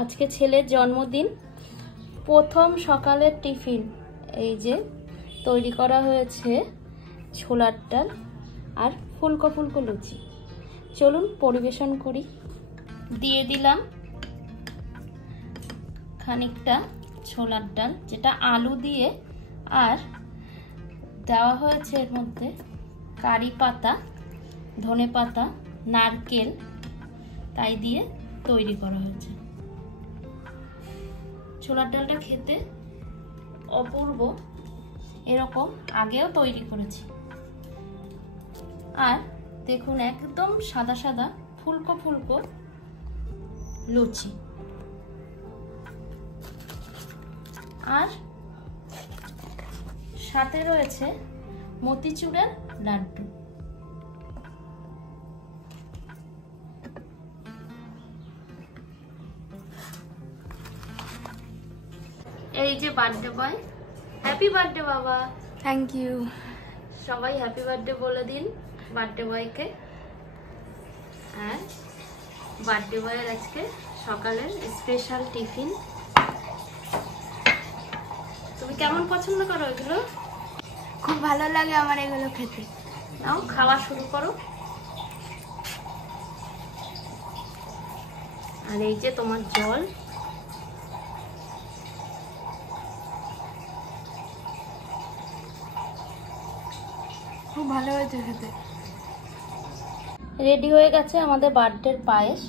আজকে ছেলের জন্মদিন, প্রথম সকালের টিফিন এই যে তৈরি করা হয়েছে ছোলার ডাল আর ফুলকো ফুলকো লুচি। চলুন পরিবেশন করি। দিয়ে দিলাম খানিকটা ছোলার ডাল, যেটা আলু দিয়ে, আর দেওয়া হয়েছে এর মধ্যে কারি পাতা, ধনে পাতা, নারকেল, তাই দিয়ে তৈরি করা হয়েছে। ছোলার ডালটা খেতে অপূর্ব, এরকম আগেও তৈরি করেছি। আর দেখুন একদম সাদা সাদা ফুলকো ফুলকো লুচি, আর সাথে রয়েছে মতিচুরের লাড্ডু। এই যে বার্থডে বয়, হ্যাপি বার্থডে বাবা। Thank you. সবাই হ্যাপি বার্থডে বলে দিন বার্থডে বয়কে। আর বার্থডে বয়ের আজকে সকালের স্পেশাল টিফিন। তুমি কেমন পছন্দ করো এগুলো? খুব ভালো লাগে আমার এগুলো খেতে। নাও খাওয়া শুরু করো। আর এই যে তোমার জল। খুব ভালো হয়েছে খেতে। রেডি হয়ে গেছে আমাদের বার্থডের পায়েস।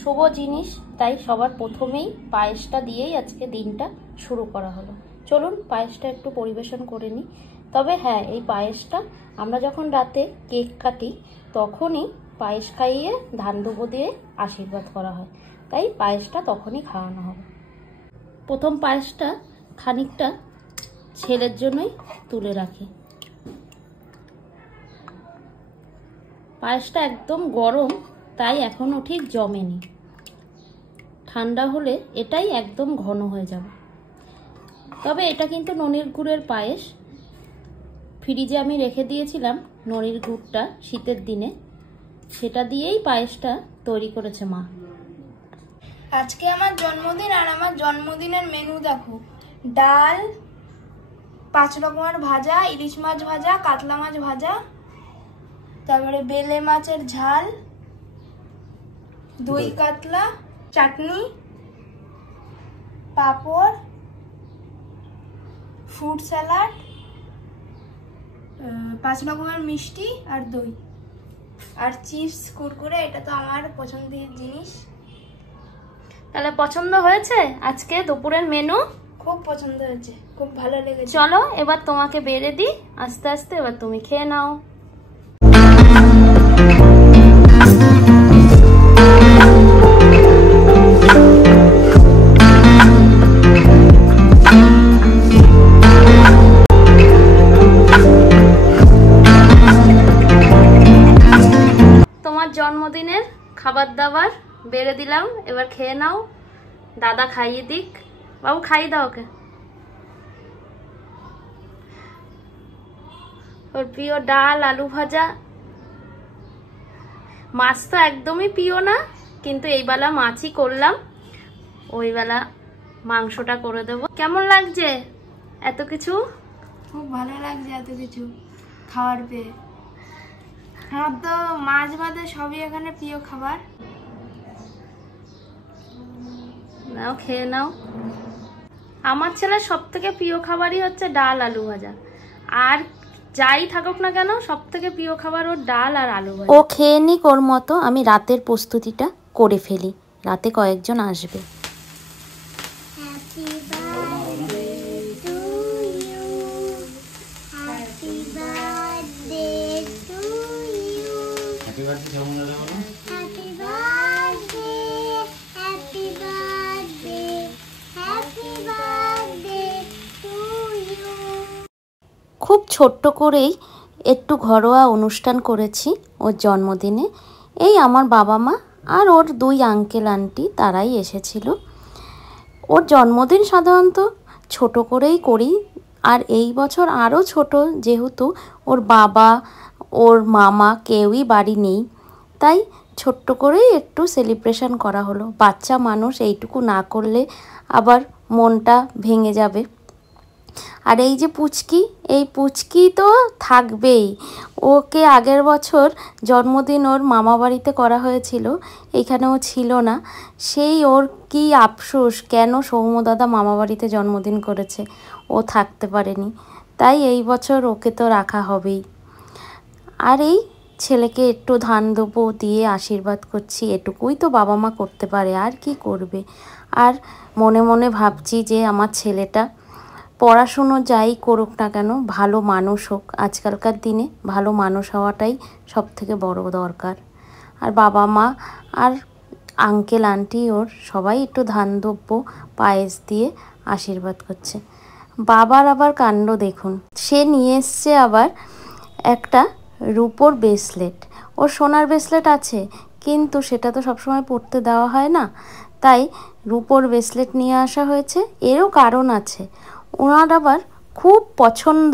শুভ জিনিস, তাই সবার প্রথমেই পায়েসটা দিয়েই আজকে দিনটা শুরু করা হলো। চলুন পায়েসটা একটু পরিবেশন করে নিই। তবে হ্যাঁ, এই পায়েসটা আমরা যখন রাতে কেক কাটি তখনই পায়েস খাইয়ে ধান দুব্বো দিয়ে আশীর্বাদ করা হয়, তাই পায়েসটা তখনই খাওয়ানো হবে। প্রথম পায়েসটা খানিকটা ছেলের জন্যই তুলে রাখি। পায়েসটা একদম গরম, তাই এখনো ঠিক জমেনি। ঠান্ডা হলে এটাই একদম ঘন হয়ে যাবে। তবে এটা কিন্তু ননির গুড়ের পায়েস। ফ্রিজে আমি রেখে দিয়েছিলাম ননির গুড়টা শীতের দিনে, সেটা দিয়েই পায়েসটা তৈরি করেছে মা। আজকে আমার জন্মদিন, আর আমার জন্মদিনের মেনু দেখো। ডাল, 5 রকমের ভাজা, ইলিশ মাছ ভাজা, কাতলা মাছ ভাজা, তারপরে বেলে মাছের ঝাল, দই কাতলা, চাটনি, পাঁপড়, ফ্রুট স্যালাড, 5 রকমের মিষ্টি আর দই, আর চিপস, কুরকুরে। এটা তো আমার পছন্দের জিনিস। তাহলে পছন্দ হয়েছে আজকে দুপুরের মেনু? খুব পছন্দ হয়েছে, খুব ভালো লেগেছে। চলো এবার তোমাকে বেড়ে দিই আস্তে আস্তে, এবার তুমি খেয়ে নাও। তোমার জন্মদিনের খাবার দাবার বেড়ে দিলাম, এবার খেয়ে নাও। দাদা খাইয়ে দিক। বাবু খাইয়ে দাও ওকে। ওর প্রিয় ডাল, আলু ভাজা। মাছ তো একদমই প্রিয় না, কিন্তু এই বেলা মাছই করলাম, ওই বেলা মাংসটা করে দেব। কেমন লাগছে এত কিছু? খুব ভালো লাগছে এত কিছু খাবার পেয়ে। আমার তো মাছ ভাতে সবই এখানে প্রিয় খাবার। নাও খেয়ে নাও। আমার ছেলের সব থেকে প্রিয় খাবারই হচ্ছে ডাল, আলু ভাজা। আর যাই থাকুক না কেন, সব থেকে প্রিয় খাবার ওর ডাল আর আলু ভাজা। ও খেয়ে নিক ওর মতো, আমি রাতের প্রস্তুতিটা করে ফেলি, রাতে কয়েকজন আসবে। খুব ছোট্ট করেই একটু ঘরোয়া অনুষ্ঠান করেছি ওর জন্মদিনে। এই আমার বাবা মা আর ওর 2 আঙ্কেল আন্টি তারাই এসেছিল। ওর জন্মদিন সাধারণত ছোট করেই করি, আর এই বছর আরও ছোট, যেহেতু ওর বাবা ওর মামা কেউই বাড়ি নেই, তাই ছোট্ট করেই একটু সেলিব্রেশন করা হলো। বাচ্চা মানুষ এইটুকু না করলে আবার মনটা ভেঙে যাবে। আর এই যে পুচকি, এই পুচকি তো থাকবেই। ওকে আগের বছর জন্মদিন ওর মামা বাড়িতে করা হয়েছিল, এখানেও ছিল না। সেই ওর কি আফসোস, কেন সৌম্যদাদা মামা বাড়িতে জন্মদিন করেছে, ও থাকতে পারেনি। তাই এই বছর ওকে তো রাখা হবেই। আর এই ছেলেকে একটু ধান দেবো, দিয়ে আশীর্বাদ করছি, এটুকুই তো বাবা মা করতে পারে, আর কি করবে। আর মনে মনে ভাবছি যে আমার ছেলেটা পড়াশুনো যাই করুক না কেন, ভালো মানুষ হোক। আজকালকার দিনে ভালো মানুষ হওয়াটাই সবথেকে বড় দরকার। আর বাবা মা আর আঙ্কেল আন্টি ওর সবাই একটু ধান দ্রব্য পায়েস দিয়ে আশীর্বাদ করছে। বাবার আবার কাণ্ড দেখুন, সে নিয়ে এসছে আবার একটা রূপোর ব্রেসলেট। ওর সোনার ব্রেসলেট আছে, কিন্তু সেটা তো সবসময় পরতে দেওয়া হয় না, তাই রূপোর ব্রেসলেট নিয়ে আসা হয়েছে। এরও কারণ আছে, ওনার আবার খুব পছন্দ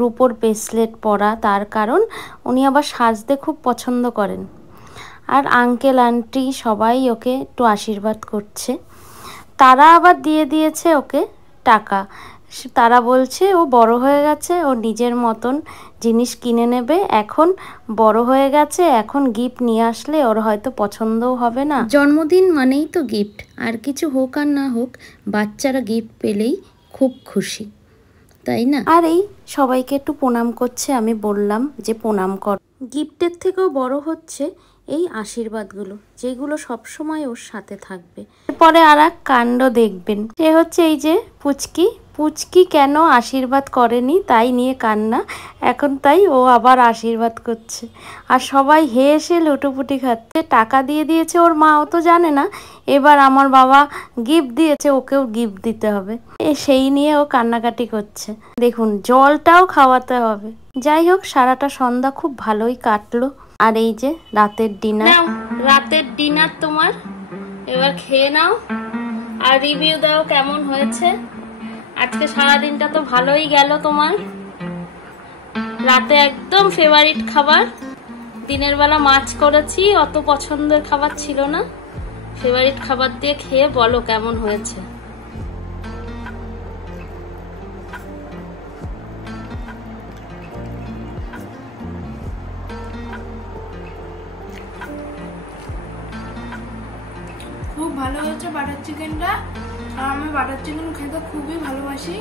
রূপোর ব্রেসলেট পরা, তার কারণ উনি আবার সাজতে খুব পছন্দ করেন। আর আঙ্কেল আন্টি সবাই ওকে একটু আশীর্বাদ করছে। তারা আবার দিয়ে দিয়েছে ওকে টাকা। তারা বলছে ও বড় হয়ে গেছে, ও নিজের মতন জিনিস কিনে নেবে, এখন বড় হয়ে গেছে, এখন গিফট নিয়ে আসলে ওর হয়তো পছন্দও হবে না। জন্মদিন মানেই তো গিফট, আর কিছু হোক আর না হোক, বাচ্চারা গিফট পেলেই খুব খুশি, তাই না? আর এই সবাইকে একটু প্রণাম করছে, আমি বললাম যে প্রণাম কর। গিফটের থেকেও বড় হচ্ছে এই আশীর্বাদগুলো, যেগুলো সবসময় ওর সাথে থাকবে। এরপরে আর এক কাণ্ড দেখবেন, সে হচ্ছে এই যে পুচকি। পুচকি কেন আশীর্বাদ করেনি তাই নিয়ে কান্না এখন, তাই ও আবার আশীর্বাদ করছে। আর সবাই হেসে লুটোপুটি খাচ্ছে। টাকা দিয়ে দিয়েছে ওর মা, ও তো জানে না। এবার আমার বাবা গিফট দিয়েছে, ওকেও গিফট দিতে হবে, সেই নিয়ে ও কান্নাকাটি করছে। দেখুন, জলটাও খাওয়াতে হবে। যাই হোক, সারাটা সন্ধ্যা খুব ভালোই কাটলো। আর এই যে রাতের ডিনার, রাতের ডিনার তোমার, এবার খেয়ে নাও আর রিভিউ দাও কেমন হয়েছে। আজকে সারাদিনটা তো ভালোই গেল তোমার। রাতে একদম ফেভারিট খাবার, দিনের বেলা মাছ করেছি, অত পছন্দের খাবার ছিল না, ফেভারিট খাবার দিয়ে খেয়ে বলো কেমন হয়েছে। খুব ভালো হয়েছে বাটার চিকেনটা। আর আমি বাটার চিকেন খেতে খুবই ভালোবাসি,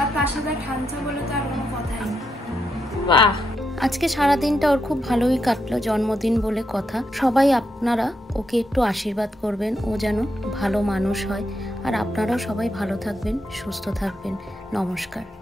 আর তার সাথে ঠান্সা বলে তো আর কোনো কথাই নেই। বাহ, আজকে সারাদিনটা ওর খুব ভালোই কাটলো, জন্মদিন বলে কথা। সবাই আপনারা ওকে একটু আশীর্বাদ করবেন, ও যেন ভালো মানুষ হয়। আর আপনারাও সবাই ভালো থাকবেন, সুস্থ থাকবেন। নমস্কার।